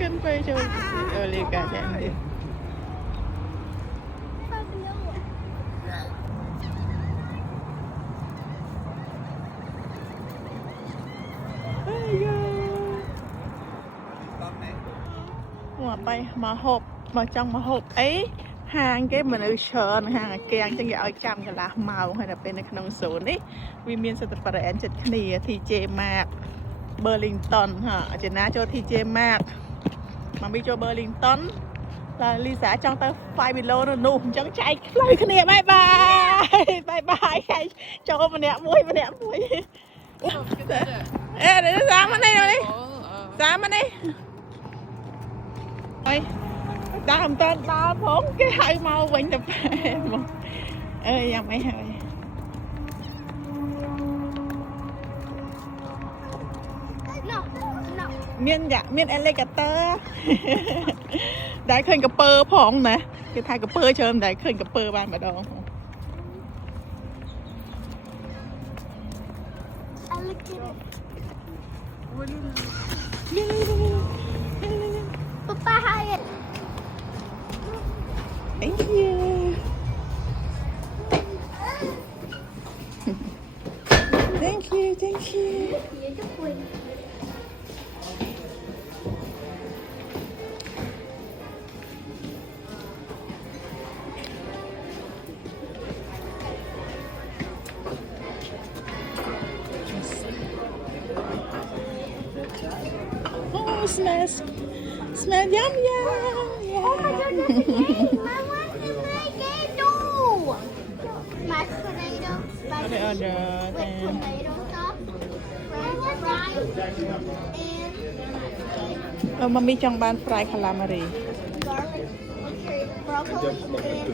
ขึ้นไปโชว์เลยกันแดนดิหัวไปมาหบมาจังมาหบเอ้ยห่างcái mình ở chợห่างแกงจังอย่าเอาจำกันละเมาให้เราเป็นในขนมสูนนี่วิเมียนสตปาร์แอนจัดขณีทีเจมากเบอร์ลิงตันฮะอาจจะน่าโจทีเจมากมามีโจเบอร์ลิงตันlà Lisa trong tay phai bị lô nó nụ trong chạy lời cái này bye bye bye bye cho mình nè muối ê để nó ra bên đây rồi đi ra bên đây ơi ta không tên ta phốn cái hai mau quanh tập ơi nhà mấy hơi miên dạ miên alligator ได้เคยกับเปอร์พองนะคือทายกับเปอร์เชิมได้เคยกับเปอร์บ้านมาดองป๊าป๊าให้ thank you thank you thank you oh smell yum yum Oh my goodness, I want to make it too. Mashed potato, spicy with tomato sauce, french fries, and มันมีจังบ้านฟรายคารามารี garlic, okay, broccoli, and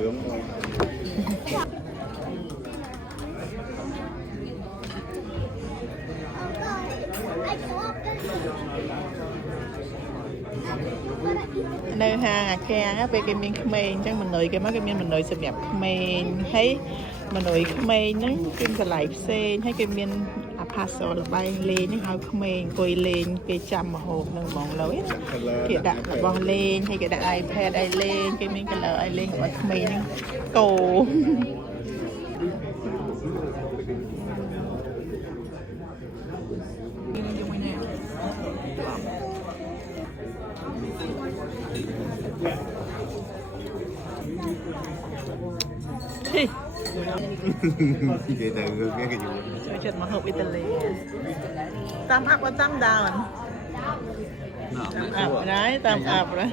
I love nơi hàng kèn á về cái miếng khmer chắc mình nồi cái mấy cái miếng mình nồi sườn đẹp khmer thấy mình nồi khmer nó kim cái lại xe hay cái miếng paso là bay lên những hào khmer quay lên cái chăm mà hộp nâng mỏng lối kia đặt bò lên hay cái đặt iPad ai lên cái miếng cái lờ ai lên của khmer nó cổ Chị từ nghe cái gì chơi chuyện mà hợp Italy tam up và tam down tam up đấy tam up đấy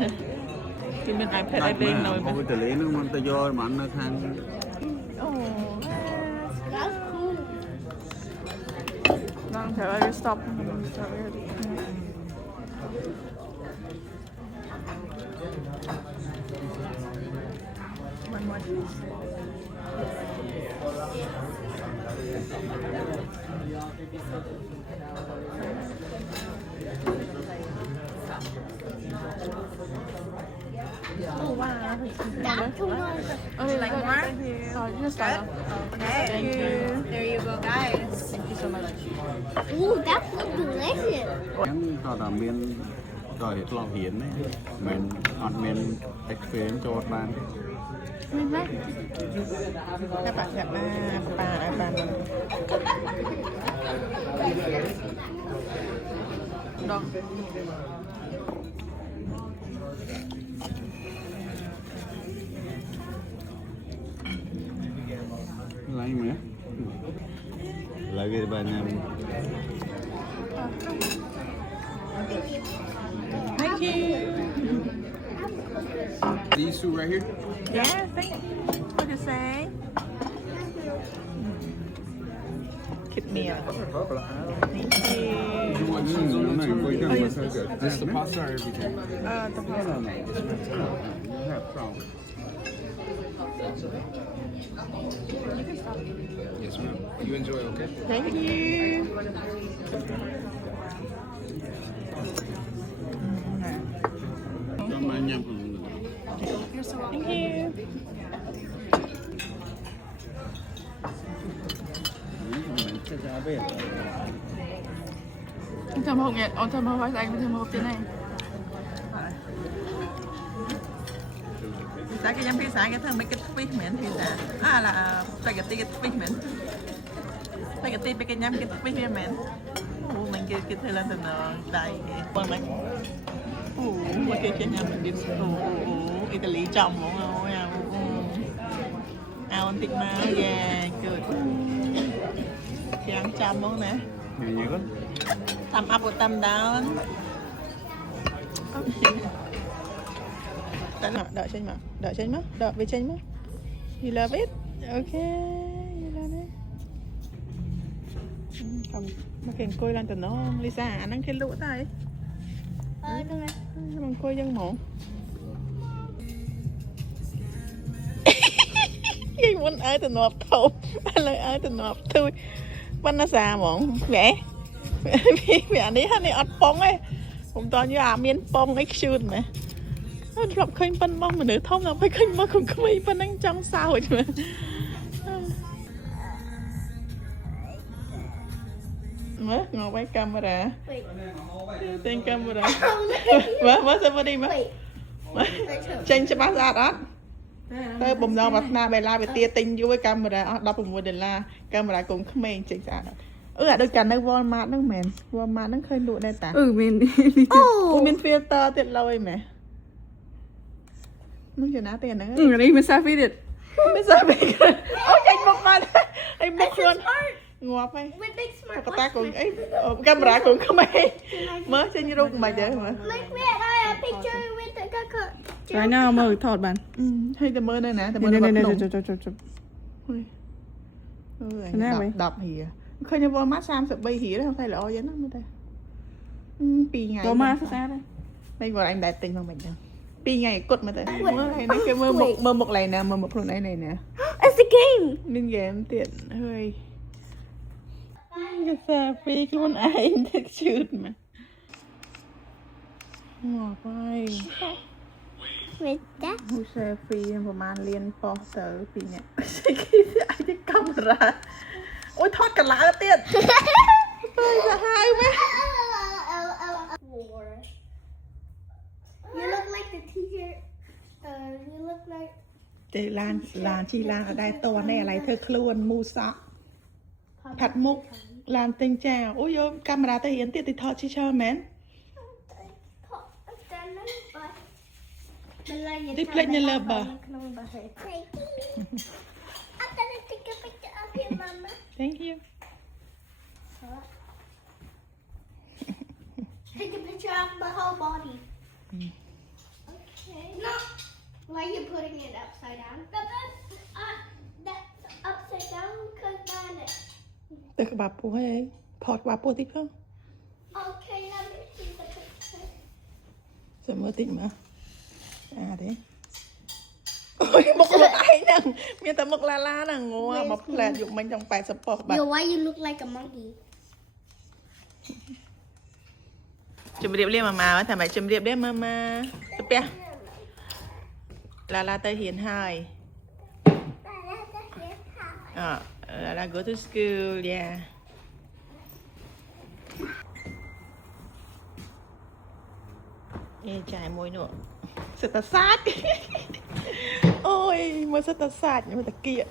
thì mình iPad ai lên rồi mà Italy nó mình ta do mạnh nó khăn đang chờ ai stop one more cheese oh wow that's too much. okay Like more? oh just start Okay. thank you There you go, guys. thank you so much Ooh, that looks delicious. Nhắn cho là miền rồi hết lo hiến đấy mình ăn miền experience cho các bạn các bạn gặp bà đó lấy mà lấy cái bài này thank you these two right here yeah thank you what you say keep me up thank you you want cheese on it too? This the pasta or everything? the pasta You have problem. Yes, ma'am. You enjoy, okay? thank you Cho mà anh nhầm thank you Thơm hộp nhỉ? Thơm hộp phải anh thơm hộp thế này Pizza cái nhắm pizza cái thằng mấy cái fish mến pizza. À là spaghetti cái fish mến. Spaghetti cái nhắm cái fish mến. Mình cái thời là nó đầy còn mình. Mà cái nhắm mình biết Italy trọng đúng không? Ăn thịt má, yeah, good. Chàng chăm đúng nè. Nhiều lắm. Thumb up or thumb down. Đợi trên mà, đợi về trên mà. You love it? Okay, you love it. Không, mà kèn côi lên từ nó Lisa, anh đang khen lũ tay. Đúng rồi. Mình côi dân mổ. Cái muốn ai từ nộp thâu, anh lại ai từ nộp thôi. Văn nó xa mỏng, vẽ. Vì anh ấy hắn ấy ọt bông ấy. Cũng to như miên bông ấy shoot mà. Nó đọc khơi phân bông mà nữ thông nó phải khơi bông cũng có mấy phân anh trong sao rồi mà. Mất ngồi quay camera. Tên camera. Mất sao mà đi mà. Chênh cho bác ra đó. Tôi bùm đâu mà na bè la bè tia tinh vô với camera đọc một đền la camera cũng không mềm chỉnh ra được đôi chắn nó Walmart nó mềm Walmart nó khơi lụa đây ta mình mình filter tiệt lâu mẹ nó chưa ná tiền nữa ở đây mình sao phi được mới sao bị ôi anh một mà anh một luôn ngọt ấy có ta cũng ấy camera cũng không mềm mới trên như đâu mà vậy mà Look, we had a picture with the coconut. cái nào mở thọt bạn hay tầm mơ đây nè tầm mơ đập hì khơi như vô mát sam sợ bay hì đó không phải là oi vậy nó mới đây pi ngày có ma sao đây đây gọi anh đại tình bằng mình đâu pi ngày cột mà đây mơ này nó cái mơ một này nè mơ một lần này nè It's a game. nên game tiện hơi cái sao pi luôn ai thích chửi mà ngọt vai With that. ฮูแชร์ฟรีประมาณเรียนป.เตอร์ปีเนี้ยใช่คิดไอ้ที่กำราโอ๊ยทอดกันละเตี้ยเฮ้ยจะหายไหม You look like the teacher. You look like. เจลานชีลานอะไรตัวในอะไรเธอคลวนมูซะผัดมุกลานเต็งแจวโอ้ยโยกำราแต่เห็นเตี้ยติดทอดชิเชอร์แมน Đi plek như lợp à? I'm gonna take a picture of you, Mama. Thank you Take a picture of my whole body. Okay. No. Why are you putting it upside down? That's upside down because mine. แต่กับบาปูให้พอดบาปูติ๊กเพิ่ม Okay, let me see the picture. เสมอติ๊กมาเด้โอ้ยมกรถไอ้นั่งมีแต่มกลาล่าน่ะงัวมาแปลดอยู่มันจังไปสปอร์ตแบบ Yo, why you look like a monkey? จุ่มเรียบเรียบมาว่าทำไมจุ่มเรียบเรียบมาตุ๊เปียลาลาเตยเหียนไฮลาลา go to school yeah จ่ายมวยหนูเศรษฐศาสตร์โอ้ยมาเศรษฐศาสตร์ยังมาตะเกีย